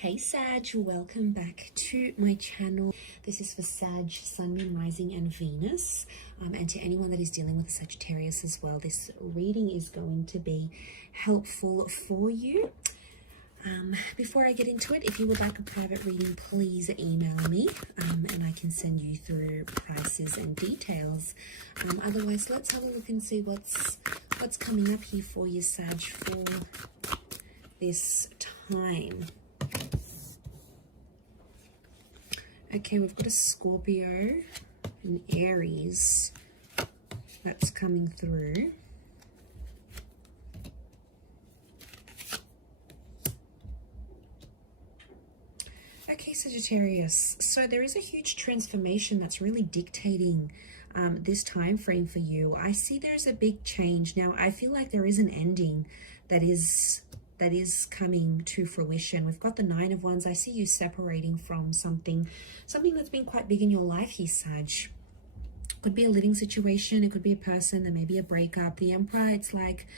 Hey Sag, welcome back to my channel. This is for Sag, Sun, Moon, Rising and Venus. And to anyone that is dealing with a Sagittarius as well, this reading is going to be helpful for you. Before I get into it, if you would like a private reading, please email me and I can send you through prices and details. Otherwise, let's have a look and see what's coming up here for you, Sag, for this time. Okay, we've got a Scorpio, an Aries that's coming through. Okay, Sagittarius. So there is a huge transformation that's really dictating this time frame for you. I see there's a big change. Now, I feel like there is an ending that is coming to fruition. We've got the Nine of Wands. I see you separating from something that's been quite big in your life here, Sag. Could be a living situation. It could be a person. There may be a breakup. The Emperor, it's like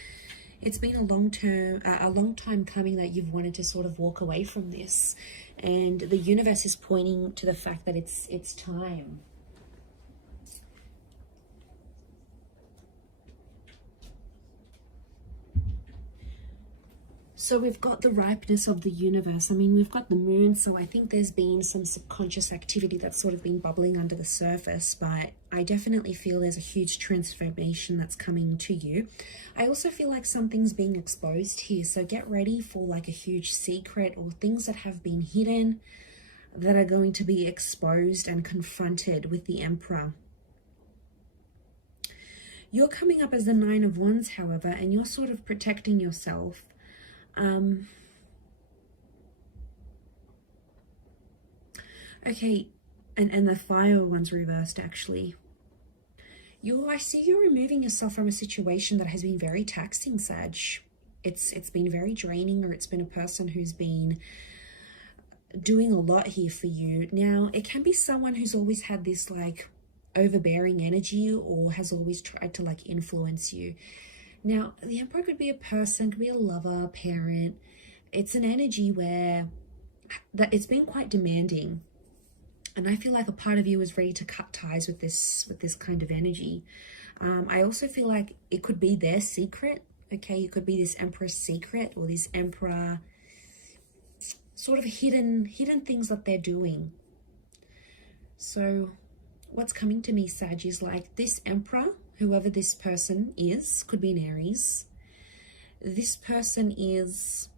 it's been a long time coming that you've wanted to sort of walk away from this, and the universe is pointing to the fact that it's time. So we've got the ripeness of the universe. I mean, we've got the moon, so I think there's been some subconscious activity that's sort of been bubbling under the surface, but I definitely feel there's a huge transformation that's coming to you. I also feel like something's being exposed here, so get ready for like a huge secret or things that have been hidden that are going to be exposed and confronted with the Emperor. You're coming up as the Nine of Wands, however, and you're sort of protecting yourself. Okay, and the Fire one's reversed actually. I see you removing yourself from a situation that has been very taxing, Sag. It's been very draining, or it's been a person who's been doing a lot here for you. Now, it can be someone who's always had this like overbearing energy or has always tried to like influence you. Now, the Emperor could be a person, could be a lover, parent. It's an energy where that it's been quite demanding. And I feel like a part of you is ready to cut ties with this kind of energy. I also feel like it could be their secret. Okay, it could be this Emperor's secret or this Emperor sort of hidden things that they're doing. So what's coming to me, Sag, is like this Emperor, whoever this person is, could be an Aries. This person is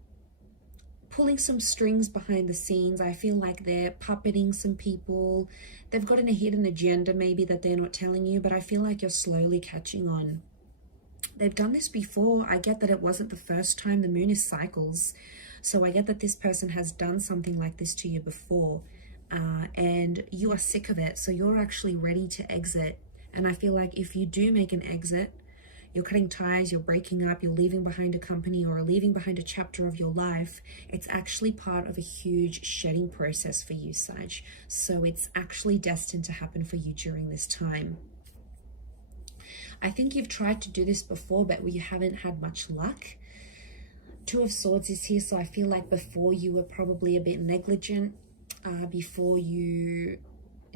pulling some strings behind the scenes. I feel like they're puppeting some people. They've got a hidden agenda maybe that they're not telling you, but I feel like you're slowly catching on. They've done this before. I get that it wasn't the first time. The moon is cycles. So I get that this person has done something like this to you before, and you are sick of it. So you're actually ready to exit. And I feel like if you do make an exit, you're cutting ties, you're breaking up, you're leaving behind a company or leaving behind a chapter of your life, it's actually part of a huge shedding process for you, Sag. So it's actually destined to happen for you during this time. I think you've tried to do this before, but you haven't had much luck. Two of Swords is here, so I feel like before you were probably a bit negligent, before you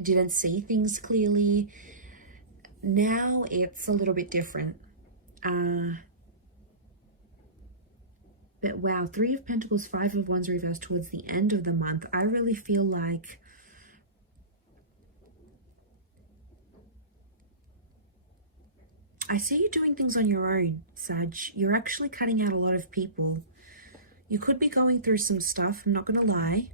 didn't see things clearly. Now it's a little bit different. But wow, Three of Pentacles, Five of Wands reversed towards the end of the month. I really feel like I see you doing things on your own, Sag. You're actually cutting out a lot of people. You could be going through some stuff, I'm not going to lie.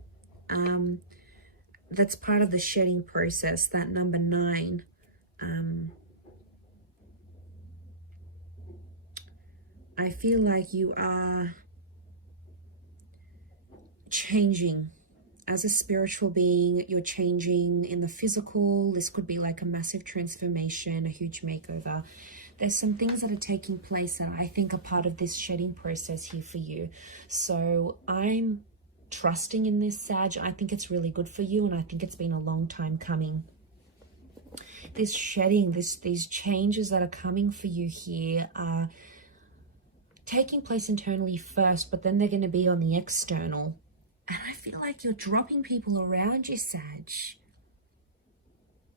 That's part of the shedding process, that number 9. I feel like you are changing as a spiritual being. You're changing in the physical. This could be like a massive transformation, a huge makeover. There's some things that are taking place that I think are part of this shedding process here for you. So I'm trusting in this, Sag. I think it's really good for you, and I think it's been a long time coming. This shedding, these changes that are coming for you here are taking place internally first, but then they're going to be on the external. And I feel like you're dropping people around you, Sag.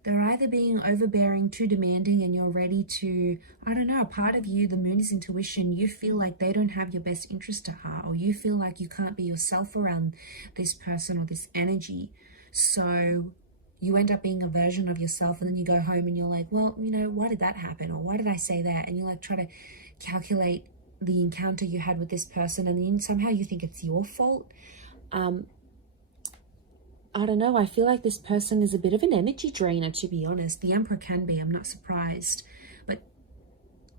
They're either being overbearing, too demanding, and you're ready to, I don't know, a part of you, the moon is intuition, you feel like they don't have your best interest at heart, or you feel like you can't be yourself around this person or this energy. So you end up being a version of yourself, and then you go home and you're like, well, you know, why did that happen? Or why did I say that? And you like try to calculate the encounter you had with this person, and then somehow you think it's your fault. I don't know, I feel like this person is a bit of an energy drainer, to be honest. The Emperor can be, I'm not surprised. But,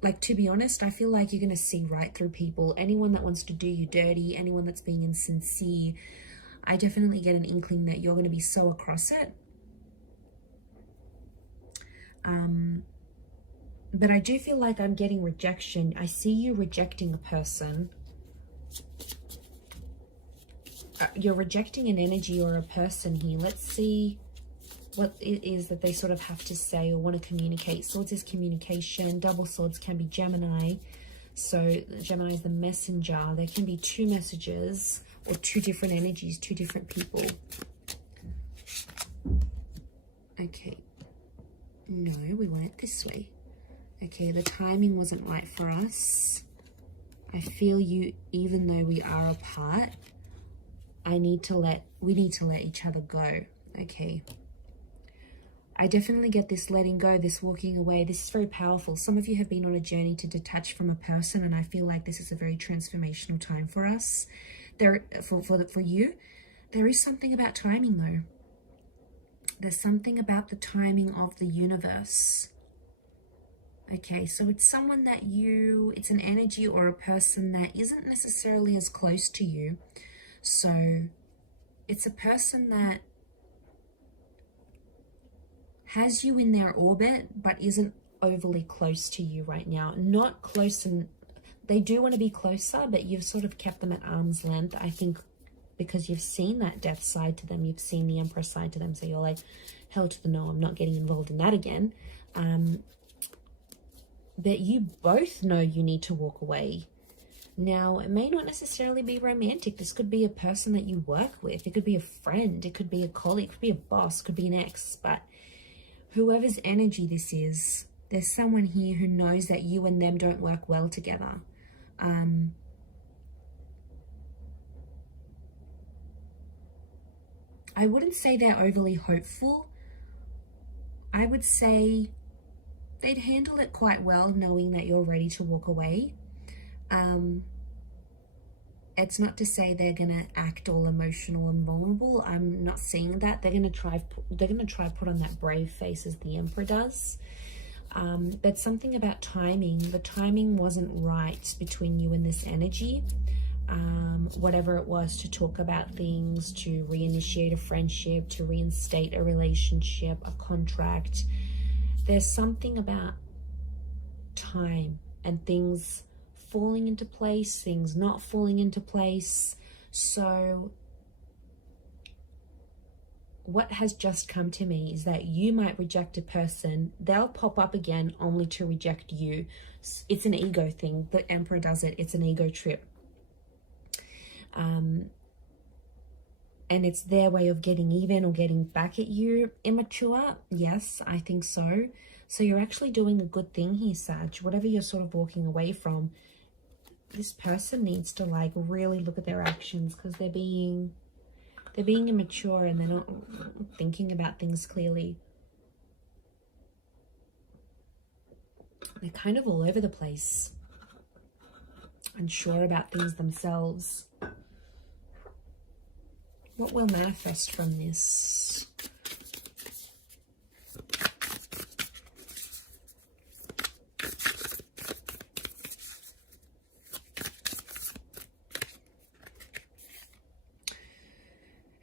like, to be honest, I feel like you're going to see right through people. Anyone that wants to do you dirty, anyone that's being insincere, I definitely get an inkling that you're going to be so across it. But I do feel like I'm getting rejection. I see you rejecting a person. You're rejecting an energy or a person here. Let's see what it is that they sort of have to say or want to communicate. Swords is communication. Double swords can be Gemini. So Gemini is the messenger. There can be two messages or two different energies, two different people. Okay. No, we went this way. Okay, the timing wasn't right for us. I feel you, even though we are apart, we need to let each other go. Okay. I definitely get this letting go, this walking away. This is very powerful. Some of you have been on a journey to detach from a person, and I feel like this is a very transformational time for us. For you, there is something about timing though. There's something about the timing of the universe. Okay, so it's someone that it's an energy or a person that isn't necessarily as close to you. So it's a person that has you in their orbit, but isn't overly close to you right now. Not close, and they do want to be closer, but you've sort of kept them at arm's length, I think, because you've seen that death side to them. You've seen the Emperor side to them. So you're like, hell to the no, I'm not getting involved in that again. But you both know you need to walk away. Now, it may not necessarily be romantic. This could be a person that you work with. It could be a friend. It could be a colleague. It could be a boss. It could be an ex. But whoever's energy this is, there's someone here who knows that you and them don't work well together. I wouldn't say they're overly hopeful. I would say they'd handle it quite well knowing that you're ready to walk away. It's not to say they're gonna act all emotional and vulnerable. I'm not seeing that. They're gonna try put on that brave face as the Emperor does. But something about timing. The timing wasn't right between you and this energy. Whatever it was, to talk about things, to reinitiate a friendship, to reinstate a relationship, a contract. There's something about time and things falling into place, things not falling into place. So what has just come to me is that you might reject a person. They'll pop up again only to reject you. It's an ego thing. The Emperor does it. It's an ego trip. And it's their way of getting even or getting back at you. Immature? Yes, I think so. So you're actually doing a good thing here, Sag. Whatever you're sort of walking away from, this person needs to like really look at their actions, because they're being immature and they're not thinking about things clearly. They're kind of all over the place, unsure about things themselves. What will manifest from this?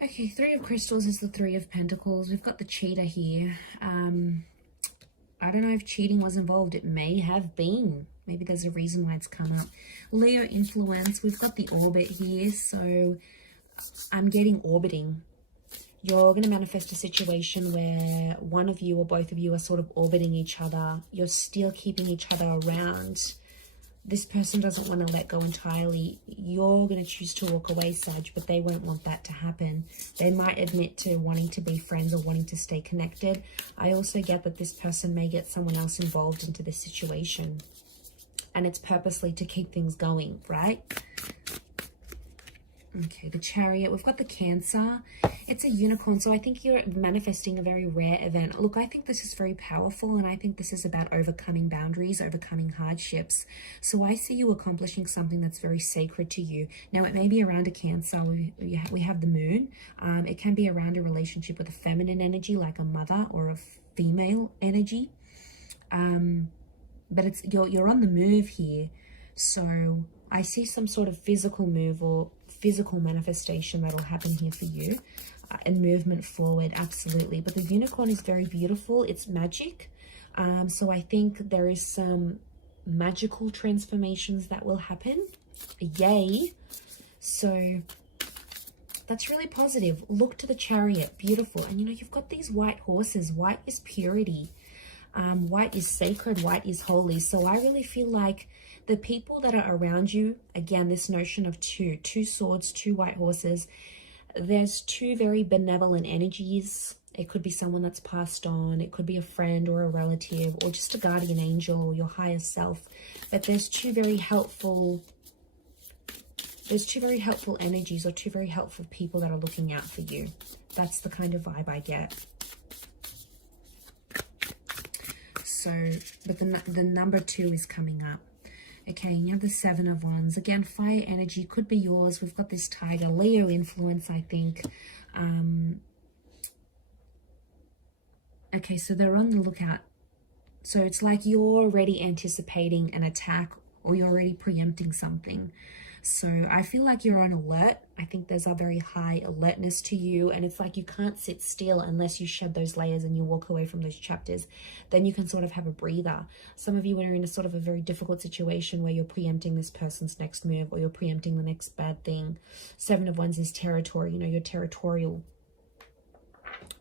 Okay, Three of Crystals is the Three of Pentacles. We've got the cheater here. I don't know if cheating was involved. It may have been. Maybe there's a reason why it's come up. Leo influence. We've got the orbit here. So I'm getting orbiting. You're going to manifest a situation where one of you or both of you are sort of orbiting each other. You're still keeping each other around, this person doesn't want to let go entirely. You're going to choose to walk away, Sag, but they won't want that to happen. They might admit to wanting to be friends or wanting to stay connected. I also get that this person may get someone else involved into this situation. And it's purposely to keep things going, right? Okay, the Chariot. We've got the Cancer. It's a unicorn, so I think you're manifesting a very rare event. Look, I think this is very powerful, and I think this is about overcoming boundaries, overcoming hardships. So I see you accomplishing something that's very sacred to you. Now, it may be around a Cancer. We have the Moon. It can be around a relationship with a feminine energy, like a mother or a female energy. But it's you're on the move here. So I see some sort of physical move or physical manifestation that'll happen here for you, and movement forward, absolutely. But the unicorn is very beautiful. It's magic. So I think there is some magical transformations that will happen. Yay. So that's really positive. Look to the Chariot. Beautiful. And you know, you've got these white horses. White is purity. White is sacred. White is holy. So I really feel like the people that are around you, again, this notion of two swords, two white horses, there's two very benevolent energies. It could be someone that's passed on. It could be a friend or a relative or just a guardian angel or your higher self. But there's two very helpful energies or two very helpful people that are looking out for you. That's the kind of vibe I get. So, but the number 2 is coming up. Okay, and you have the 7 of Wands. Again, fire energy could be yours. We've got this Tiger, Leo influence, I think. Okay, so they're on the lookout. So it's like you're already anticipating an attack or you're already preempting something. So I feel like you're on alert. I think there's a very high alertness to you, and it's like you can't sit still unless you shed those layers and you walk away from those chapters. Then you can sort of have a breather. Some of you are in a sort of a very difficult situation where you're preempting this person's next move or you're preempting the next bad thing. 7 of Wands is territory. You know, you're territorial.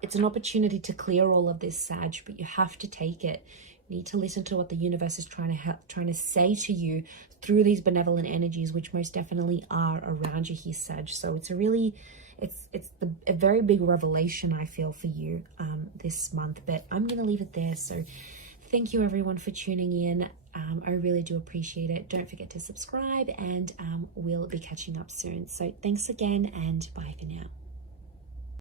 It's an opportunity to clear all of this, Sag, but you have to take it. You need to listen to what the universe is trying to say to you through these benevolent energies, which most definitely are around you here, Sag. So it's a really, a very big revelation, I feel, for you this month. But I'm going to leave it there. So thank you, everyone, for tuning in. I really do appreciate it. Don't forget to subscribe, and we'll be catching up soon. So thanks again, and bye for now.